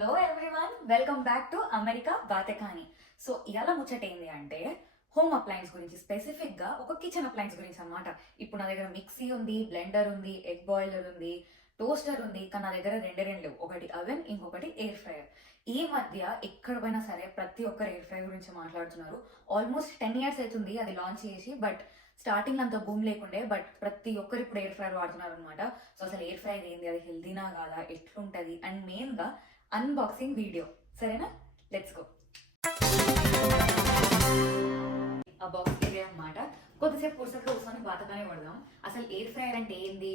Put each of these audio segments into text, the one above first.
Hello everyone, welcome back to America బాతఖాని. So ఇలా ముచ్చట ఏంది అంటే హోమ్ అప్లయన్స్ గురించి, స్పెసిఫిక్ గా ఒక కిచెన్ అప్లయన్స్ గురించి అనమాట. ఇప్పుడు నా దగ్గర మిక్సీ ఉంది, బ్లెండర్ ఉంది, ఎగ్ బాయిలర్ ఉంది, టోస్టర్ ఉంది, కానీ నా దగ్గర రెండే లేవు. ఒకటి అవెన్, ఇంకొకటి ఎయిర్ ఫ్రైయర్. ఈ మధ్య ఎక్కడ పోయినా సరే ప్రతి ఒక్కరు ఎయిర్ ఫ్రైయర్ గురించి మాట్లాడుతున్నారు. ఆల్మోస్ట్ 10 years అవుతుంది అది లాంచ్ చేసి, బట్ స్టార్టింగ్ అంత భూమి లేకుండే, బట్ ప్రతి ఒక్కరు ఇప్పుడు ఎయిర్ ఫ్రైయర్ వాడుతున్నారు అనమాట. సో అసలు ఎయిర్ ఫ్రైయర్ ఏంది, అది హెల్దీనా కాదా, ఎట్లుంటది, అండ్ మెయిన్ గా అన్బాక్సింగ్ వీడియో. సరేనా, లెట్స్ గో. ఆ బాక్స్ ఏరియా అనమాట. కొద్దిసేపు కూర్చొని బాతకానే పడదాం. అసలు ఎయిర్ ఫ్రైయర్ అంటే ఏంది?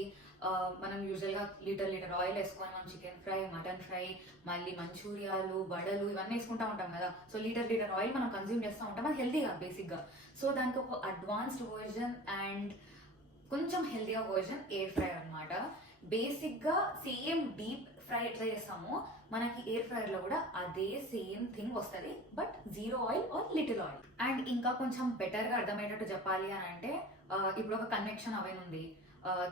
మనం యూజువల్గా లీటర్ ఆయిల్ వేసుకొని మనం చికెన్ ఫ్రై, మటన్ ఫ్రై, మళ్ళీ మంచూరియాలు, వడలు ఇవన్నీ వేసుకుంటా ఉంటాం కదా. సో లీటర్ ఆయిల్ మనం కన్జ్యూమ్ చేస్తూ ఉంటాం, అది హెల్తీగా బేసిక్గా. సో దానికి ఒక అడ్వాన్స్డ్ వర్జన్ అండ్ కొంచెం హెల్తీగా వర్జన్ ఎయిర్ ఫ్రైయర్ అనమాట. బేసిక్గా సేమ్ డీప్ ఫ్రై ఎట్లా చేస్తామో మనకి ఎయిర్ ఫ్రైయర్ లో కూడా అదే సేమ్ థింగ్ వస్తుంది, but zero oil are little oil. And ఇంకా కొంచెం బెటర్ గా అర్థమయ్యేటట్టు చెప్పాలి అని అంటే, ఇప్పుడు ఒక కన్వెక్షన్ అవెన్ ఉంది,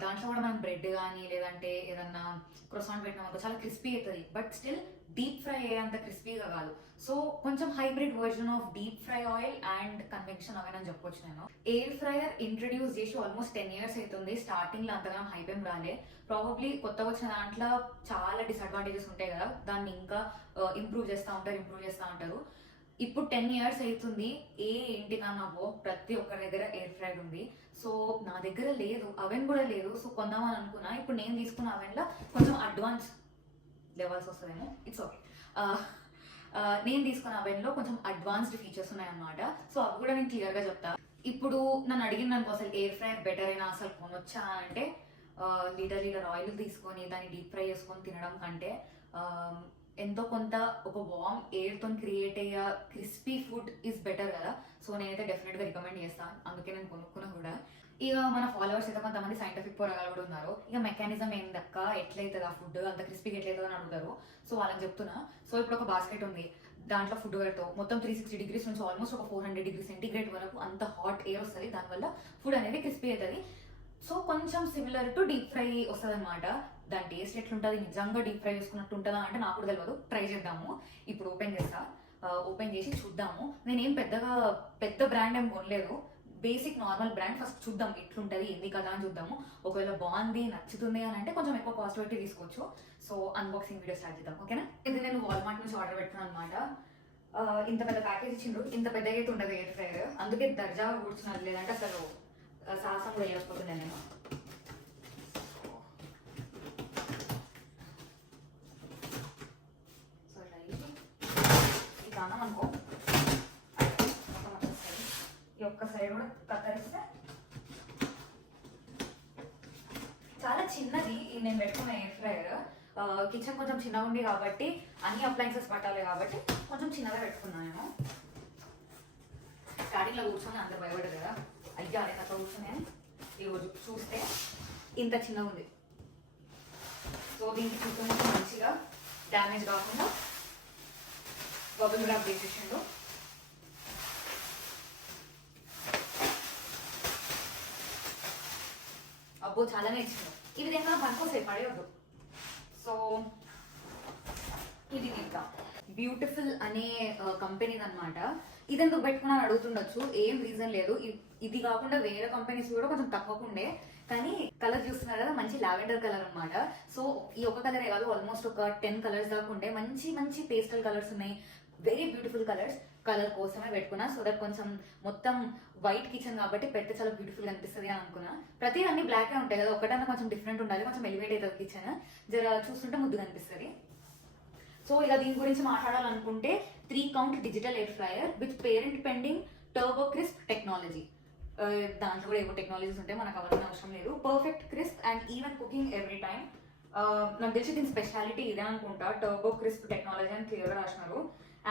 దాంట్లో కూడా మనం బ్రెడ్ కానీ లేదంటే ఏదన్నా క్రొసాంట్ పెట్టినామనుకో చాలా క్రిస్పీ అవుతుంది, బట్ స్టిల్ డీప్ ఫ్రై అయ్యేంత క్రిస్పీగా కాదు. సో కొంచెం hybrid version of deep fry oil and convection oven అని చెప్పొచ్చు నేను. ఎయిర్ ఫ్రైయర్ ఇంట్రడ్యూస్ చేసి ఆల్మోస్ట్ 10 years అవుతుంది. స్టార్టింగ్ లో అంతగా హైప్ ఏం రాలే. ప్రాబబ్లీ కొత్తగా వచ్చిన దాంట్లో చాలా డిసడ్వాంటేజెస్ ఉంటాయి కదా, దాన్ని ఇంకా ఇంప్రూవ్ చేస్తూ ఉంటారు. ఇప్పుడు 10 years అవుతుంది. ఏ ఇంటికన్నా ప్రతి ఒక్కరి దగ్గర ఎయిర్ ఫ్రైయర్ ఉంది. సో నా దగ్గర లేదు, అవెన్ కూడా లేదు. సో కొందామని అనుకున్నా. ఇప్పుడు నేను తీసుకున్న అవెన్ లో కొంచెం అడ్వాన్స్ లెవెల్స్ వస్తుందేమో, ఇట్స్ ఓకే. నేను తీసుకున్న అవెన్ లో కొంచెం అడ్వాన్స్డ్ ఫీచర్స్ ఉన్నాయన్నమాట. సో అవి కూడా నేను క్లియర్ గా చెప్తా. ఇప్పుడు నన్ను అడిగిన దానికి అసలు ఎయిర్ ఫ్రైయర్ బెటర్ అయినా అసలు కొనొచ్చా అంటే, లీటర్ ఆయిల్ తీసుకొని దాన్ని డీప్ ఫ్రై చేసుకొని తినడం కంటే ఎంతో కొంత ఒక వార్మ్ ఎయిర్ తో క్రియేట్ అయ్యే క్రిస్పీ ఫుడ్ ఈజ్ బెటర్ కదా. సో నేనైతే డెఫినెట్ గా రికమెండ్ చేస్తాను, అందుకే నేను కొనుక్కున్నా కూడా. ఇక మన ఫాలోవర్స్ అయితే కొంతమంది సైంటిఫిక్ పోరగాలు కూడా ఉన్నారు. ఇక మెకానిజం ఏందక్క, ఎట్లయితుంది ఆ ఫుడ్ అంత క్రిస్పీగా ఎట్లయితుంది అని అడుగుతారు. సో వాళ్ళకి చెప్తున్నా. సో ఇప్పుడు ఒక బాస్కెట్ ఉంది, దాంట్లో ఫుడ్ పెడతావు, మొత్తం 360 degrees నుంచి ఆల్మోస్ట్ ఒక 400 degrees సెంటిగ్రేడ్ వరకు అంత హాట్ ఎయిర్ వస్తుంది. దానివల్ల ఫుడ్ అనేది క్రిస్పీ అవుతుంది. సో కొంచెం సిమిలర్ టు డీప్ ఫ్రై వస్తుంది అనమాట. దాని టేస్ట్ ఎట్లుంటుంది, నిజంగా డీప్ ఫ్రై చేసుకున్నట్టు ఉంటుందా అంటే నాకు కూడా తెలియదు. ట్రై చేద్దాము. ఇప్పుడు ఓపెన్ చేస్తా, ఓపెన్ చేసి చూద్దాము. నేనేం పెద్ద బ్రాండ్ ఏం కొనలేదు, బేసిక్ నార్మల్ బ్రాండ్. ఫస్ట్ చూద్దాం ఎట్లుంటుంది, ఏంది కదా అని చూద్దాము. ఒకవేళ బాగుంది, నచ్చుతుంది అని అంటే కొంచెం ఎక్కువ కాస్ట్ పెట్టి తీసుకోవచ్చు. సో అన్బాక్సింగ్ వీడియో స్టార్ట్ చేద్దాం, ఓకేనా. ఇది నేను వాల్మార్ట్ నుంచి ఆర్డర్ పెట్టుకున్నాను అనమాట. ఇంత పెద్ద ప్యాకేజ్ ఇచ్చిండ్రు, ఇంత పెద్దగా అయితే ఉండదు ఎయిర్ ఫ్రైయర్, అందుకే దర్జాగా కూర్చున్నది. లేదంటే అసలు సాహసం కూడా చేయకపోతున్నాను నేను. సో ఈ కారణం అనుకో ఈ ఒక్క సైడ్ కూడా కత్తరిస్తే చాలా చిన్నది. నేను పెట్టుకున్న ఎయిర్ ఫ్రైయర్ కిచెన్ కొంచెం చిన్నగా ఉంది కాబట్టి అన్ని అప్లయన్సెస్ పట్టాలి కాబట్టి కొంచెం చిన్నగా పెట్టుకున్నాను నేను. స్టార్టింగ్లో కూర్చొని అందరు భయపడదు కదా, అయ్యా అదే కథ కూర్చొని అని. ఈరోజు చూస్తే ఇంత చిన్నగా ఉంది. సో దీనికి చుట్టూ మంచిగా డ్యామేజ్ కాకుండా బబుల్ ర్యాప్ వేసేసిండు. అబ్బో చాలానే ఇచ్చిండు. ఇవి దేనికన్నా పనికొస్తాయి, పడేయద్దు. సో ఇది ఇంకా బ్యూటిఫుల్ అనే కంపెనీ అనమాట. ఇది ఎందుకు పెట్టుకున్నా అడుగుతుండొచ్చు, ఏం రీజన్ లేదు. ఇది కాకుండా వేరే కంపెనీస్ కూడా కొంచెం తక్కువకుండే, కానీ కలర్ చూస్తున్నారు కదా, మంచి లావెండర్ కలర్ అనమాట. సో ఈ ఒక కలరే కాదు, ఆల్మోస్ట్ ఒక 10 colors దాకా ఉండే. మంచి పేస్టల్ కలర్స్ ఉన్నాయి, వెరీ బ్యూటిఫుల్ కలర్స్. కలర్ కోసమే పెట్టుకున్నా, సో దట్ కొంచెం మొత్తం వైట్ కిచెన్ కాబట్టి పెడితే చాలా బ్యూటిఫుల్ అనిపిస్తుంది అని అనుకున్నా. ప్రతి అన్ని బ్లాకే ఉంటాయి కదా, ఒకటన్నా కొంచెం డిఫరెంట్ ఉండాలి, కొంచెం ఎలివేట్ అవుతుంది కిచెన్, జర చూస్తుంటే ముద్దుగా అనిపిస్తుంది. సో ఇలా దీని గురించి మాట్లాడాలనుకుంటే 3 count digital air fryer with parent pending turbo crisp technology. దాంట్లో కూడా ఏవో టెక్నాలజీస్ ఉంటాయి, మనకు అవన్నీ అవసరం లేదు. Perfect crisp and even cooking every time. నాకు తెలిసి దీని స్పెషాలిటీ ఇదే అనుకుంటా, టర్బో క్రిస్ప్ టెక్నాలజీ అని క్లియర్గా రాసినారు.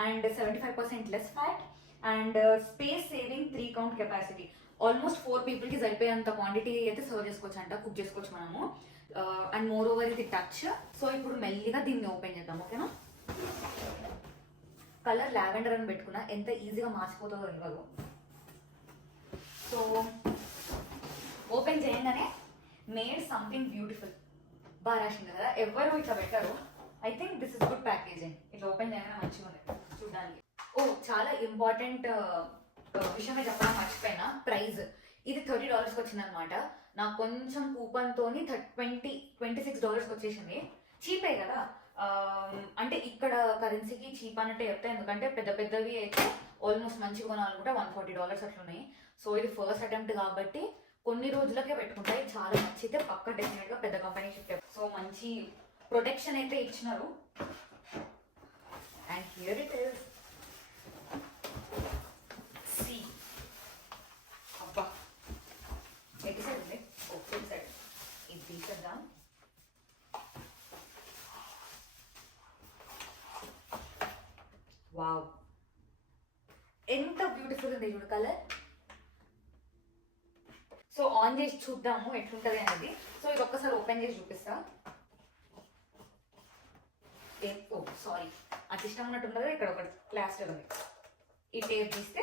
And 75% less fat and space saving 3 count capacity. Almost 4 peopleకి సరిపోయేంత క్వాంటిటీ అయితే సర్వ్ చేసుకోవచ్చు అంట, కుక్ చేసుకోవచ్చు మనము. అండ్ మోర్ ఓవర్ ఇది టచ్. సో ఇప్పుడు మెల్లిగా దీన్ని ఓపెన్ చేద్దాం, ఓకేనా. కలర్ లావెండర్ అని పెట్టుకున్నా, ఎంత ఈజీగా మార్చిపోతుందో తెలియదు. సో ఓపెన్ చేయగానే మేడ్ సంథింగ్ బ్యూటిఫుల్ బాగా రాసింది కదా, ఎవరు ఇట్లా పెట్టారు. I think this is good packaging. ఇట్లా ఓపెన్ చేయగానే మంచిగా ఉంది చూడడానికి. ఓ చాలా ఇంపార్టెంట్ విషయమే చెప్పడం మర్చిపోయినా, ప్రైస్ ఇది $30 వచ్చింది అనమాట. నాకు కొంచెం కూపన్ తోని $26 వచ్చేసింది. చీపే కదా, అంటే ఇక్కడ కరెన్సీకి చీప్ అన్నట్టే చెప్తా, ఎందుకంటే పెద్ద పెద్దవి అయితే ఆల్మోస్ట్ మంచిగా కొనాలనుకుంటే $140 అట్లున్నాయి. సో ఇది ఫస్ట్ అటెంప్ట్ కాబట్టి కొన్ని రోజులకే పెట్టుకుంటాయి. చాలా మంచిదే, పక్క డెఫినెట్గా పెద్ద కంపెనీ షిఫ్ట్. సో మంచి ప్రొటెక్షన్ అయితే ఇచ్చినారు. And here it is. See అబ్బా ఎటు సైడ్ ఉంది? Okay side. ఇది తీసేద్దాం. వావ్, ఎంత బ్యూటిఫుల్ ఉంది చూడు కలర్. సో ఆన్ చేసి చూద్దాము ఎట్లుంటది అనేది. సో ఇది ఒక్కసారి ఓపెన్ చేసి చూపిస్తా. ఓ సారీ, అది ఇష్టం ఉన్నట్టు ఉండదు. ఇక్కడ ఒక ప్లాస్టర్ ఉంది, ఈ టేప్ తీస్తే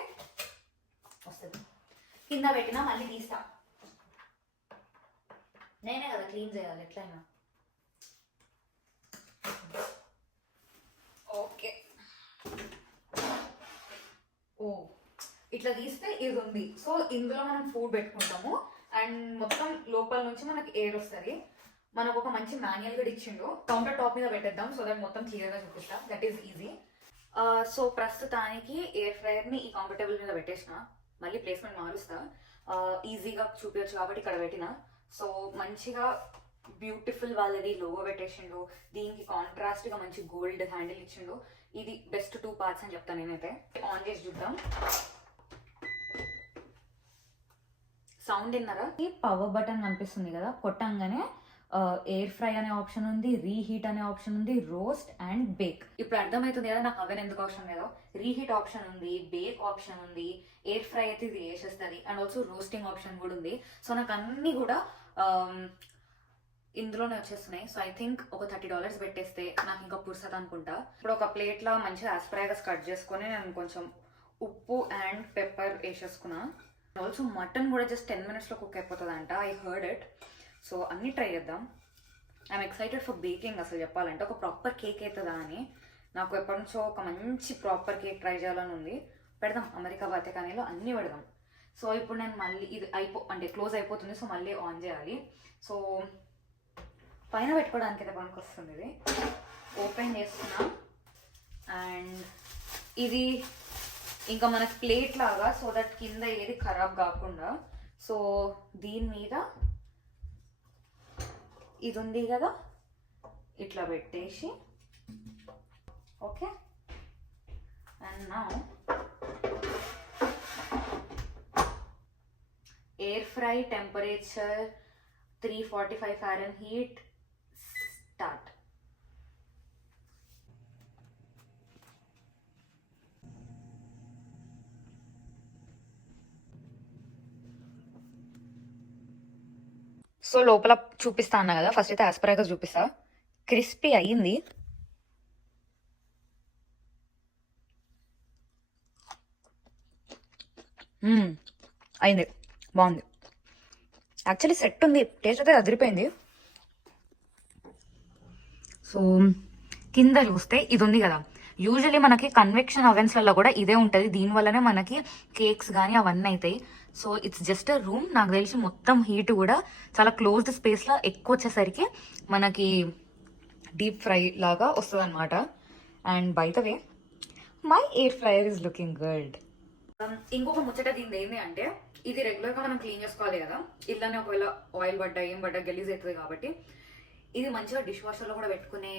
వస్తుంది. కింద పెట్టినా మళ్ళీ తీస్తా, నేనే కదా క్లీన్ చేయాలి ఎట్లయినా. ఓకే, ఓ ఇట్లా తీస్తే ఇది ఉంది. సో ఇందులో మనం ఫుడ్ పెట్టుకుంటాము అండ్ మొత్తం లోపల నుంచి మనకి ఎయిర్ వస్తుంది. మనకు ఒక మంచి మాన్యువల్ కూడా ఇచ్చిండు. కౌంటర్ టాప్ మీద పెట్టేద్దాం సో దట్ మొత్తం క్లియర్గా చూపిస్తాం. That is easy. సో ప్రస్తుతానికి ఎయిర్ ఫ్రైయర్ని ఈ కౌంటర్ టేబుల్ మీద పెట్టేసిన, మళ్ళీ ప్లేస్మెంట్ మారుస్తా. ఈజీగా చూపించచ్చు కాబట్టి ఇక్కడ పెట్టిన. సో మంచిగా బ్యూటిఫుల్ వాళ్ళది లోగో పెట్టేసిండు. దీనికి కాంట్రాస్ట్గా మంచి గోల్డ్ హ్యాండిల్ ఇచ్చిండు. ఇది బెస్ట్ 2 parts అని చెప్తాను నేనైతే. ఆన్ చేసి చూద్దాం. సౌండ్ విన్నారా? ఈ పవర్ బటన్ కనిపిస్తుంది కదా, కొట్టంగానే ఎయిర్ ఫ్రై అనే ఆప్షన్ ఉంది, రీహీట్ అనే ఆప్షన్ ఉంది, రోస్ట్ అండ్ బేక్. ఇప్పుడు అర్థమవుతుంది కదా నాకు అవెన్ ఎందుకు అవసరం లేదో. రీహీట్ ఆప్షన్ ఉంది, బేక్ ఆప్షన్ ఉంది, ఎయిర్ ఫ్రై అయితే ఇది వేసేస్తుంది, అండ్ ఆల్సో రోస్టింగ్ ఆప్షన్ కూడా ఉంది. సో నాకు అన్నీ కూడా ఇందులోనే వచ్చేస్తున్నాయి. సో ఐ థింక్ ఒక $30 పెట్టేస్తే నాకు ఇంకా పుర్సత్ అనుకుంటా. ఇప్పుడు ఒక ప్లేట్లో మంచిగా ఆస్పరాగస్ కట్ చేసుకొని నేను కొంచెం ఉప్పు అండ్ పెప్పర్ వేసేసుకున్నా. ఆల్సో మటన్ కూడా జస్ట్ 10 minutesలో కుక్ అయిపోతుందంట, ఐ హర్డ్ ఇట్. సో అన్నీ ట్రై చేద్దాం. I'm excited for baking. అసలు చెప్పాలంటే ఒక ప్రాపర్ కేక్ అవుతుందా అని నాకు ఎప్పటి నుంచో ఒక మంచి ప్రాపర్ కేక్ ట్రై చేయాలని ఉంది. పెడదాం, అమెరికా బాతఖానీలో అన్నీ పెడదాం. సో ఇప్పుడు నేను మళ్ళీ ఇది అంటే క్లోజ్ అయిపోతుంది. సో మళ్ళీ ఆన్ చేయాలి. సో పైన పెట్టుకోవడానికి అయితే పనికి వస్తుంది. ఇది ఓపెన్ చేస్తున్నా అండ్ ఇది ఇంకా మనకి ప్లేట్ లాగా, సో దట్ కింద ఏది ఖరాబ్ కాకుండా. సో దీని మీద ఇది ఉంది కదా, ఇట్లా పెట్టేసి okay. And now air fry temperature 345 Fahrenheit start. So లోపల చూపిస్తా అన్నా కదా, ఫస్ట్ అయితే ఆస్పరాగస్ చూపిస్తా. క్రిస్పీ అయ్యింది. అయింది, బాగుంది. యాక్చువల్లీ సెట్ ఉంది, టేస్ట్ అయితే అదిరిపోయింది. సో కింద చూస్తే ఇది ఉంది కదా, యూజువల్లీ మనకి కన్వెక్షన్ అవెన్స్లలో కూడా ఇదే ఉంటుంది. దీనివల్లనే మనకి కేక్స్ కానీ అవన్నీ అవుతాయి. So it's just a room. నాకు తెలిసి మొత్తం హీట్ కూడా చాలా క్లోజ్డ్ స్పేస్లో ఎక్కువ వచ్చేసరికి మనకి డీప్ ఫ్రై లాగా వస్తుంది అనమాట. And by the way my air fryer is looking good. ఇంకొక ముచ్చట దీని ఏంటి అంటే, ఇది రెగ్యులర్గా మనం క్లీన్ చేసుకోవాలి కదా, ఇలానే ఒకవేళ ఆయిల్ పడ్డా ఏం పడ్డా గలీజ్ అవుతుంది కాబట్టి ఇది మంచిగా డిష్ వాషర్లో కూడా పెట్టుకునే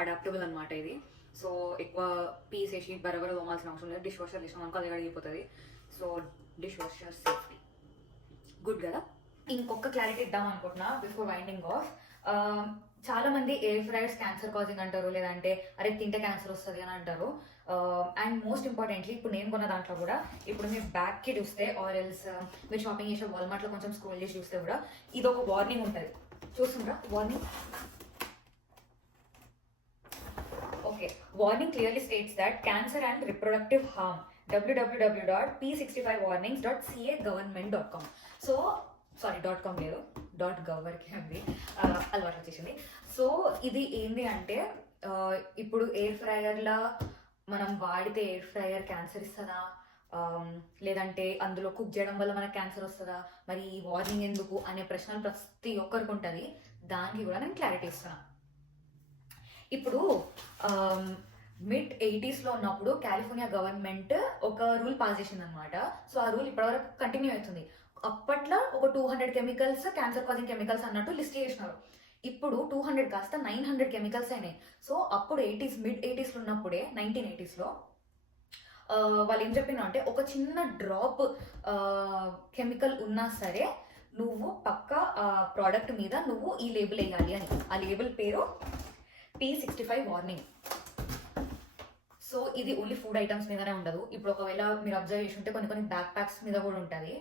అడాప్టబుల్ అనమాట ఇది. సో ఎక్కువ పీస్ వేసి బరబర తోమాల్సిన అవసరం లేదు. డిష్ వాషర్ వేసినాం అనుకో అది కడిగిపోతుంది. So dish washer safety good కదా. ఇంకొక క్లారిటీ ఇద్దాం అనుకుంటున్నా బిఫోర్ వైండింగ్ ఆఫ్. చాలా మంది ఎయిర్ ఫ్రైయర్స్ క్యాన్సర్ కాజింగ్ అంటారు, లేదంటే అరే తింటే క్యాన్సర్ వస్తుంది అని అంటారు. అండ్ మోస్ట్ ఇంపార్టెంట్లీ ఇప్పుడు నేను కొన్న దాంట్లో కూడా ఇప్పుడు మీరు బ్యాక్కి చూస్తే ఆర్ ఎల్స్ మీరు షాపింగ్ చేసే వాల్మార్ట్లో కొంచెం స్క్రోల్ చేసి చూస్తే కూడా ఇది ఒక వార్నింగ్ ఉంటుంది. చూస్తుండ్రా warning? Okay, warning clearly states that cancer and reproductive harm www.p65warnings.ca government.com. So sorry .com లేదు, .gov వరకే ఉంది, అలవాటు వచ్చేసింది. సో ఇది ఏంటి అంటే ఇప్పుడు ఎయిర్ ఫ్రైయర్లా మనం వాడితే ఎయిర్ ఫ్రైయర్ క్యాన్సర్ ఇస్తుందా, లేదంటే అందులో కుక్ చేయడం వల్ల మనకు క్యాన్సర్ వస్తుందా, మరి ఈ వార్నింగ్ ఎందుకు అనే ప్రశ్నలు ప్రతి ఒక్కరికి ఉంటుంది. దానికి కూడా నేను క్లారిటీ ఇస్తాను. ఇప్పుడు మిడ్ 80s ఉన్నప్పుడు కాలిఫోర్నియా గవర్నమెంట్ ఒక రూల్ పాస్ చేసింది అనమాట. సో ఆ రూల్ ఇప్పటివరకు కంటిన్యూ అవుతుంది. అప్పట్లో ఒక 200 కెమికల్స్ క్యాన్సర్ కాజింగ్ కెమికల్స్ అన్నట్టు లిస్ట్ చేసినారు. ఇప్పుడు 200 కాస్త 900 కెమికల్స్ అయినాయి. సో అప్పుడు మిడ్ 80s ఉన్నప్పుడే 1980s వాళ్ళు ఏం చెప్పినా అంటే ఒక చిన్న డ్రాప్ కెమికల్ ఉన్నా సరే నువ్వు పక్క ప్రోడక్ట్ మీద నువ్వు ఈ లేబుల్ వేయాలి అని. ఆ లేబుల్ పేరు P65 వార్నింగ్. సో ఇది ఓన్లీ ఫుడ్ ఐటమ్స్ మీదనే ఉండదు. ఇప్పుడు ఒకవేళ మీరు అబ్జర్వ్ చేసి ఉంటే కొన్ని బ్యాక్ ప్యాక్స్ మీద కూడా ఉంటుంది.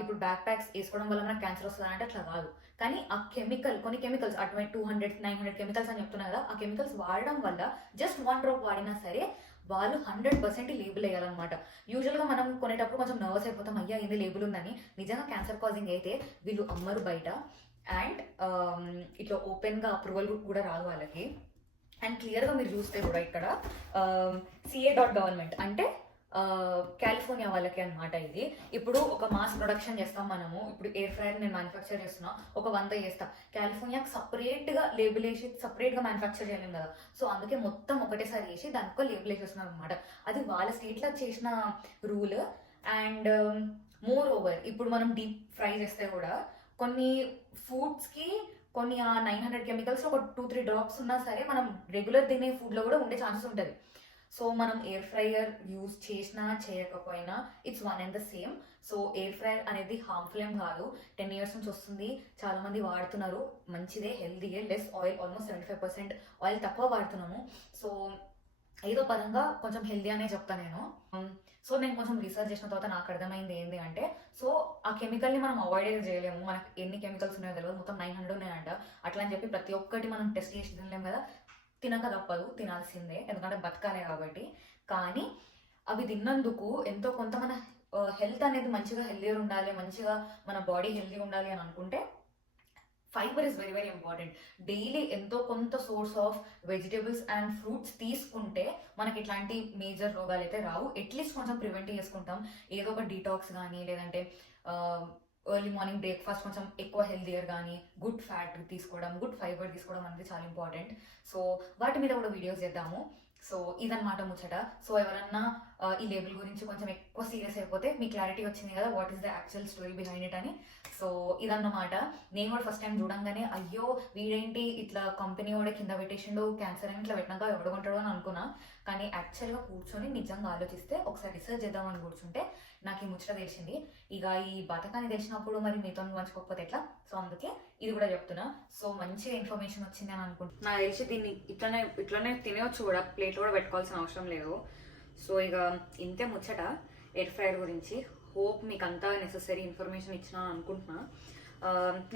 ఇప్పుడు బ్యాక్ ప్యాక్స్ వేసుకోవడం వల్ల మనకు క్యాన్సర్ వస్తుంది అంటే అట్లా కాదు. కానీ ఆ కొన్ని కెమికల్స్ అటువంటి 200-900 కెమికల్స్ అని చెప్తున్నా కదా, ఆ కెమికల్స్ వాడడం వల్ల జస్ట్ 1 డ్రాప్ వాడినా సరే వాళ్ళు 100% లేబుల్ వేయాలన్నమాట. యూజువల్గా మనం కొనేటప్పుడు కొంచెం నర్వస్ అయిపోతాం, అయ్యా ఇది లేబుల్ ఉందని. నిజంగా క్యాన్సర్ కాజింగ్ అయితే వీళ్ళు అమ్మరు బయట. అండ్ ఇట్లా ఓపెన్గా అప్రూవల్ కూడా రాదు వాళ్ళకి. అండ్ క్లియర్గా మీరు చూస్తే కూడా ఇక్కడ CA.government అంటే కాలిఫోర్నియా వాళ్ళకి అనమాట. ఇది ఇప్పుడు ఒక మాస్ ప్రొడక్షన్ చేస్తాం మనము. ఇప్పుడు ఎయిర్ ఫ్రైయర్ నేను మ్యానుఫ్యాక్చర్ చేస్తున్నా, ఒక 100 చేస్తా. కాలిఫోర్నియాకి సపరేట్గా లేబుల్ వేసి సపరేట్గా మ్యానుఫ్యాక్చర్ చేయలేము కదా. సో అందుకే మొత్తం ఒకటేసారి వేసి దానికి లేబుల్ వేసేస్తున్నారు అనమాట. అది వాళ్ళ స్టేట్లో చేసిన రూల్. అండ్ మోర్ ఓవర్ ఇప్పుడు మనం డీప్ ఫ్రై చేస్తే కూడా కొన్ని ఫుడ్స్కి కొన్ని ఆ 900 కెమికల్స్ ఒక 2-3 డ్రాప్స్ ఉన్నా సరే మనం రెగ్యులర్ తినే ఫుడ్లో కూడా ఉండే ఛాన్సెస్ ఉంటుంది. సో మనం ఎయిర్ ఫ్రైయర్ యూజ్ చేసినా చేయకపోయినా it's one and the same. So air fryer అనేది హార్మ్ఫుల్ ఏం కాదు. 10 years నుంచి వస్తుంది, చాలా మంది వాడుతున్నారు, మంచిదే, హెల్దీయే, లెస్ ఆయిల్, ఆల్మోస్ట్ 75% ఆయిల్ తక్కువ వాడుతున్నాము. సో ఏదో పరంగా కొంచెం హెల్దీ అనే చెప్తాను నేను. సో నేను కొంచెం రీసెర్చ్ చేసిన తర్వాత నాకు అర్థమైంది ఏంటి అంటే, సో ఆ కెమికల్ని మనం అవాయిడ్ చేయలేము. మనకు ఎన్ని కెమికల్స్ ఉన్నాయో తెలియదు, మొత్తం 900 ఉన్నాయంట. అట్లా అని చెప్పి ప్రతి ఒక్కటి మనం టెస్ట్ చేసి తినలేము కదా, తినక తప్పదు, తినాల్సిందే, ఎందుకంటే బతకాలే కాబట్టి. కానీ అవి తిన్నందుకు ఎంతో కొంత మన హెల్త్ అనేది మంచిగా హెల్దీగా ఉండాలి, మంచిగా మన బాడీ హెల్దీగా ఉండాలి అని అనుకుంటే fibre is very very important. Daily ఎంతో కొంత source of vegetables and fruits తీసుకుంటే మనకి ఇట్లాంటి మేజర్ రోగాలు అయితే రావు. అట్లీస్ట్ కొంచెం ప్రివెంట్ చేసుకుంటాం. ఏదో ఒక డీటాక్స్ కానీ, లేదంటే ఎర్లీ మార్నింగ్ బ్రేక్ఫాస్ట్ కొంచెం ఎక్కువ హెల్దియర్ కానీ, గుడ్ ఫ్యాట్ తీసుకోవడం, గుడ్ ఫైబర్ తీసుకోవడం అనేది చాలా ఇంపార్టెంట్. సో వాటి మీద కూడా వీడియోస్ చేద్దాము. సో ఇదన్నమాట ముచ్చట. సో ఎవరన్నా ఈ లేబుల్ గురించి కొంచెం ఎక్కువ సీరియస్ అయిపోతే మీ క్లారిటీ వచ్చింది కదా, what is the actual story behind it అని. సో ఇదన్నమాట. నేను కూడా ఫస్ట్ టైం చూడంగానే అయ్యో వీడేంటి ఇట్లా కంపెనీ కూడా కింద పెట్టేసిండు, క్యాన్సర్ అని ఇట్లా పెట్టినాక ఎవడుకుంటాడో అని అనుకున్నా. కానీ యాక్చువల్గా కూర్చొని నిజంగా ఆలోచిస్తే, ఒకసారి రీసెర్చ్ చేద్దామని కూర్చుంటే నాకు ఈ ముచ్చట తెలిసింది. ఇక ఈ బాతకాని తెలిసినప్పుడు మరి మీతో పంచుకోకపోతే ఎట్లా. సో అందుకే ఇది కూడా చెప్తున్నా. సో మంచిగా ఇన్ఫర్మేషన్ వచ్చింది అని అనుకుంటున్నా. నాకు తెలిసి దీన్ని ఇట్లానే తినేవచ్చు కూడా, ప్లేట్ కూడా పెట్టుకోవాల్సిన అవసరం లేదు. సో ఇక ఇంతే ముచ్చట ఎయిర్ ఫ్రైయర్ గురించి. హోప్ మీకు అంతా నెసెసరీ ఇన్ఫర్మేషన్ ఇచ్చినా అనుకుంటున్నా.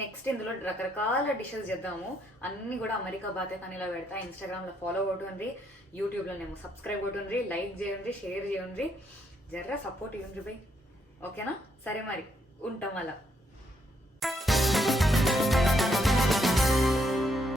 నెక్స్ట్ ఇందులో రకరకాల డిషెస్ చేద్దాము. అన్నీ కూడా అమెరికా బాతకానిలా పెడతా. ఇన్స్టాగ్రామ్లో ఫాలో కొట్టుండ్రి, యూట్యూబ్లోనేమో సబ్స్క్రైబ్ కొట్టుండ్రి, లైక్ చేయండి, షేర్ చేయండి, జర్రా సపోర్ట్ ఇవ్వండి బై. ఓకేనా? సరే మరి ఉంటాం అలా.